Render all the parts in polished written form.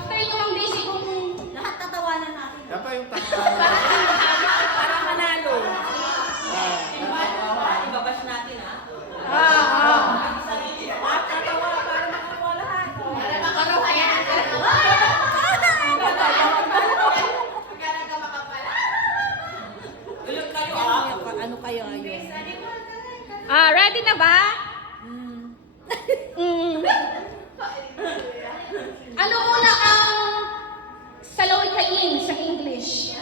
After nyo ang basic kung Lahat tatawanan natin. Dapat yung tawa. Para manalo. Ibabash natin, ha? Lahat tatawa para makakuha lahat. Ulog kayo, Ano kayo ayun? ready na ba? Ano una ang salawikain sa English?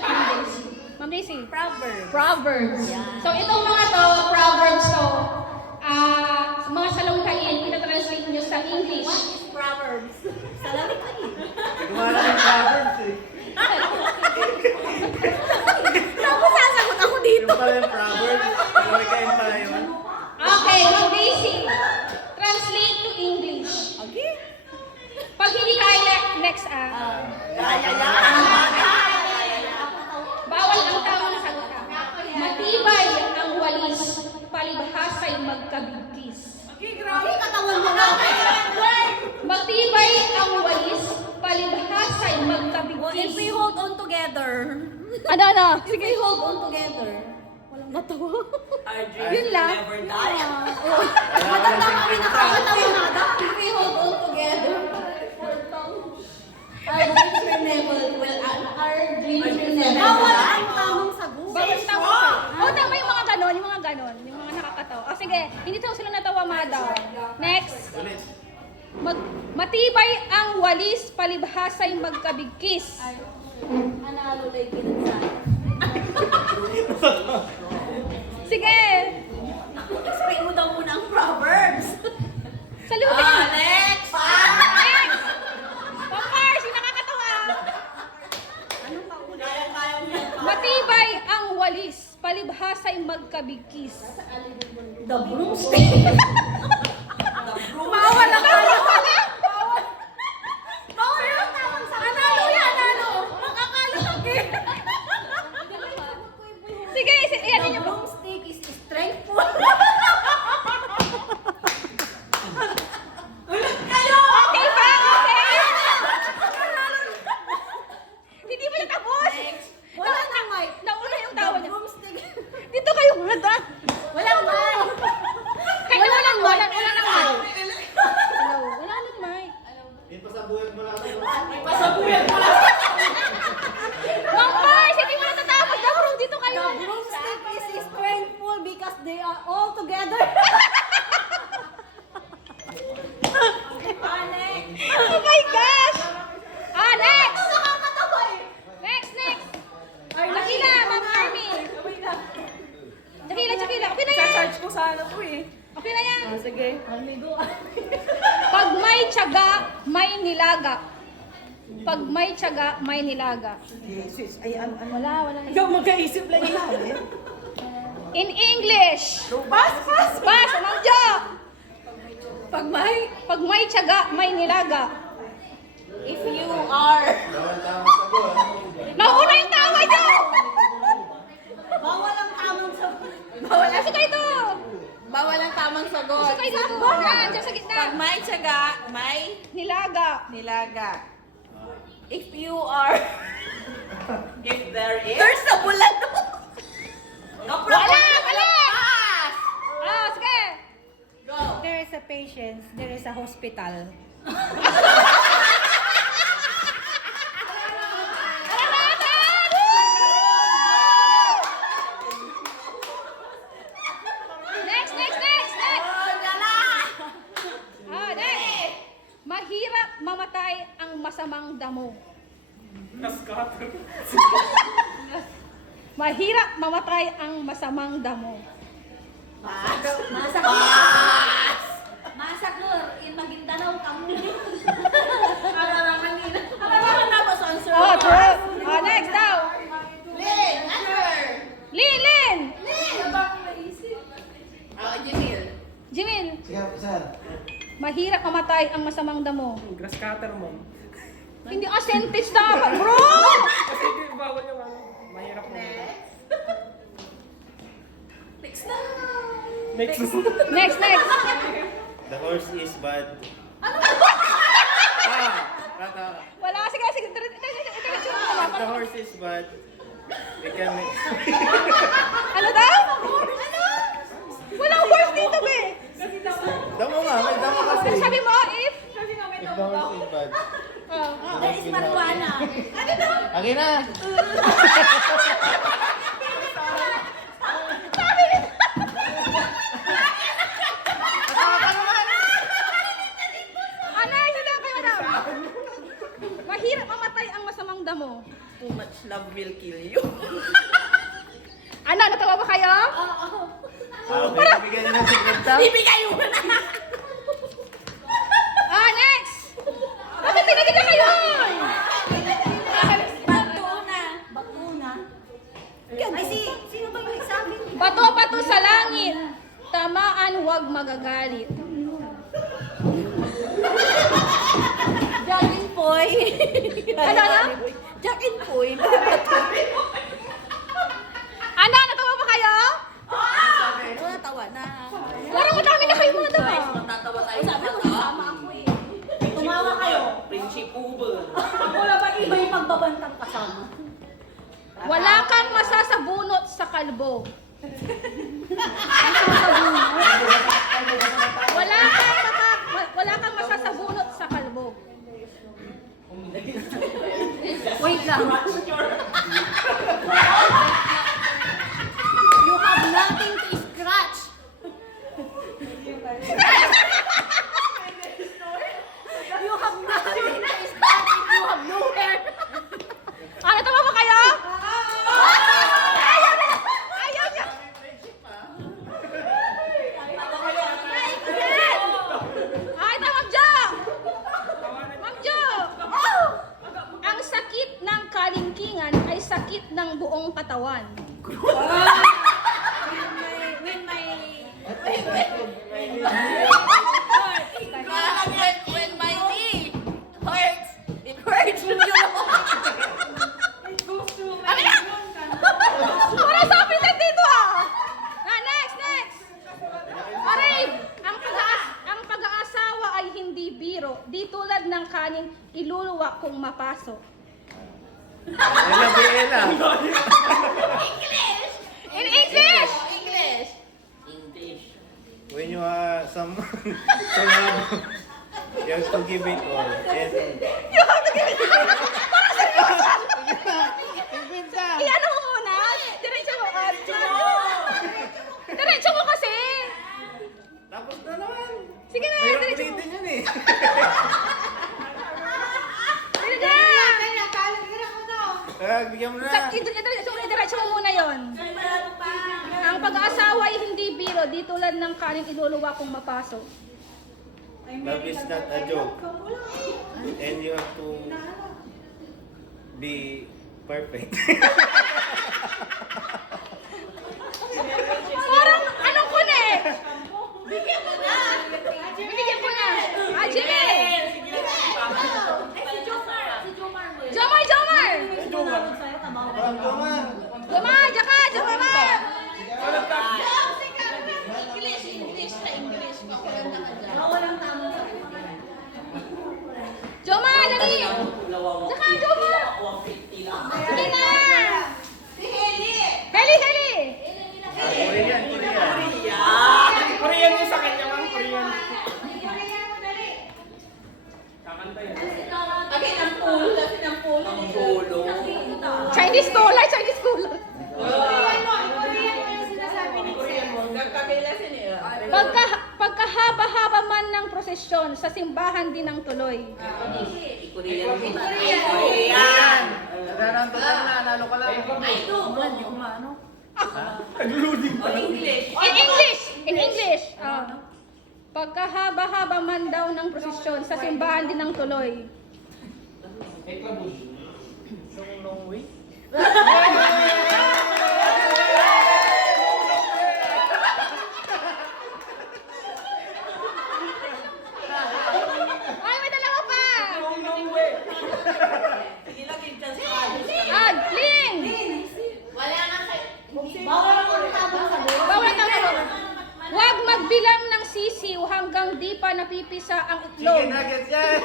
Ma'am Daisy? Proverb. Proverbs. Yeah. So itong mga to, Proverbs to, mga salawikain, ina-translate nyo sa English. What is Proverbs? Salamin kayo. Gumana ng Proverbs eh. Tapos sasagot ako dito. Yung pala yung Proverbs. Salawikain pala yun. Okay, Ma'am Daisy. Translate to English. Okay. Pag hindi kaya, next bawal ang tamang sagot. Matibay ang walis, palibhasay magkabigkis. Okay, katawan mo na. Matibay ang walis, palibhasay If magkabigkis. we hold on together. Ano? If we hold on together. Walang natawa. Yun lang. Matanda kami nakakatawa nada. If we hold on together. Our dreams will never, Bawal ang tamang sagot. Bawal tamang sagot. Oh, tama yung mga ganon, yung mga nakakatawa. Oh, sige, hindi daw sila natawa daw. Next. Ulit. Matibay ang walis, palibhasay magkabigkis. Analo na yung pinagsabi. Sige. Explain mo daw muna ang Proverbs. Salutin. Next! Next. Pampars, yung nakakatawa. Kaya mo yan. Matibay ang walis, palibhasay magkabigkis. The broomstick. Bawal ang Bawal yung tamang sagot. Analo yan, ano? Makakalaki. Sige, yan The yun. broomstick is strengthful. Okay ba? Okay. Hindi pa natapos. Wala na mic. Nauna yung tawa The niya. broomstick. Dito kayo muna. Walang mic. Kahit wala nang mic. Wala nang mic. Hello. Wala nang mic. Ipasabuyan mo lang ako. Pasabuyan mo lang. Ma'am Mars, hindi mo natatapos. Dapat dito kayo. The broomstick is strengthful because they are all together. Oh my gosh. Next. Nakakatawa eh. Next. Dakila, Ma'am Army. Dakila. Okay na yan. Sa-charge ko sana to eh. Okay na yan. Sige. Pag may tiyaga, may nilaga. Pag may tiyaga, may nilaga. Jesus. Ay, ano? Wala. Ikaw magkaisip lang yun. In English. Pass. Bas, Ma'am Jo. Pag Pag may tiyaga, may nilaga. If you are. Bawal tamang sagot. Nauna yung tawa nyo! Bawal ang tamang sagot. Kasi kayo to. bawal ang tamang sagot. Kasi kayo dito. Yan, dyan sa gitna. Pag may tiyaga, may Nilaga. nilaga. If you are. If there is. There's a bulan. No problem. Wala. Pass. Sige. Go. There is a patient, there is a hospital. Next. Next. Mahirap mamatay ang masamang damo. Mahirap mamatay ang masamang damo. Masaklor in Maguindanao kami. Oh, true. Next daw. Lin, answer. Lin. Jimil. Sige, sir. Mahirap mamatay ang masamang damo. Grass cutter mo. Hindi sentence dapat, bro! Kasi di bawal yung ano. Mahirap mo. Next na. Next. Next. The horse is bad. Ano? Tata. Wala kasi sige, sige. Diretso mo If the na. horse is bad, we can mix. Ano daw? Ano? Walang horse dito, be. Damo nga, may damo kasi. Ano sabi mo, if? If the horse is bad. Oh. That is marijuana. Akin na! Ano, isa lang kayo na. Mahirap mamatay ang masamang damo. Too much love will kill you. Ano, natawa ba kayo? Okay, bigyan niyo ng 50. Ibigay mo na! Ah, next! Bakit tinagin na kayo? Bakuna. Bakuna. Ay, sino ba yung nagsabi? Bato-bato sa langit. Tamaan, huwag magagalit. Jack and Poy. Ano, ano? Jack and Poy. Ano, natawa ba kayo? Wala, tawa na. Parang madami na kayo mga damo. Matatawa tayo Sabi ko, kasama ako eh. Tumawa kayo. Prinsip Uber. Wala ba iba yung pagbabantang kasama? Wala kang masasabunot sa kalbo. Wala kang masasabunot sa kalbo. Wait lang. You have nothing to scratch. You have nothing to scratch if you have no hair. Ah, natawa ba kayo? Ayaw na! Ayaw niya! Ay, ito, Ma'am Jo! Ma'am Jo! Ang sakit ng kalingkingan ay sakit ng buong katawan. When my knee hurts, it hurts when you know. Para sa apitan dito ah! Next! Aray! Ang pag-aasawa ay hindi biro. Di tulad ng kanin, iluluwa kung mapasok. Ella, Ella. In English! English. English. When you are someone to love, you have to give it all. And You have to give it. Para seryoso! I-ano mo muna? Diretso mo. Diretso mo kasi. tapos na naman. Sige na, Mayroon diretso mo. ulitin yun eh. Sige na. Bigyan mo na. Diretso mo muna yon. Ang pag-aasawa ay hindi biro, di tulad ng kanin iluluwa kung mapasok. Love is not a joke. And you have to be perfect. Parang anong connect? Bigyan ko na. Ah, Jimmy! Jomar! Jomar, jaka! Jomar! Jomar, dali! Jaka, Jomar! Sige na! Heli! Korean. Korean yung sa kanya, ma'am. Korean. Kakanta yan. Chinese scholar. Pagkahaba-haba man ng prosesyon, sa simbahan din ang tuloy. Korean. Nanantukan na, nalo ka lang. Nag-loading pa. In English. Pagkahaba-haba man daw ng prosesyon, sa simbahan din ang tuloy. Long, long way. Ay, may dalawa pa! Long, long way. Sige lang, yung chance Ling! Bawal na mo. Huwag magbilang ng sisiw hanggang di pa napipisa ang Chicken itlog. nuggets yan!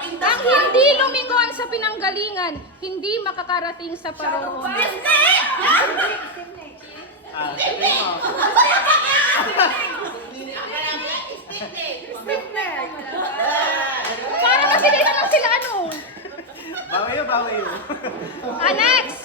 Ang hindi lumingon sa pinanggalingan, hindi makakarating sa paroroonan. Para masilitan lang sila ano. Bawi yun, bawi yun. Next!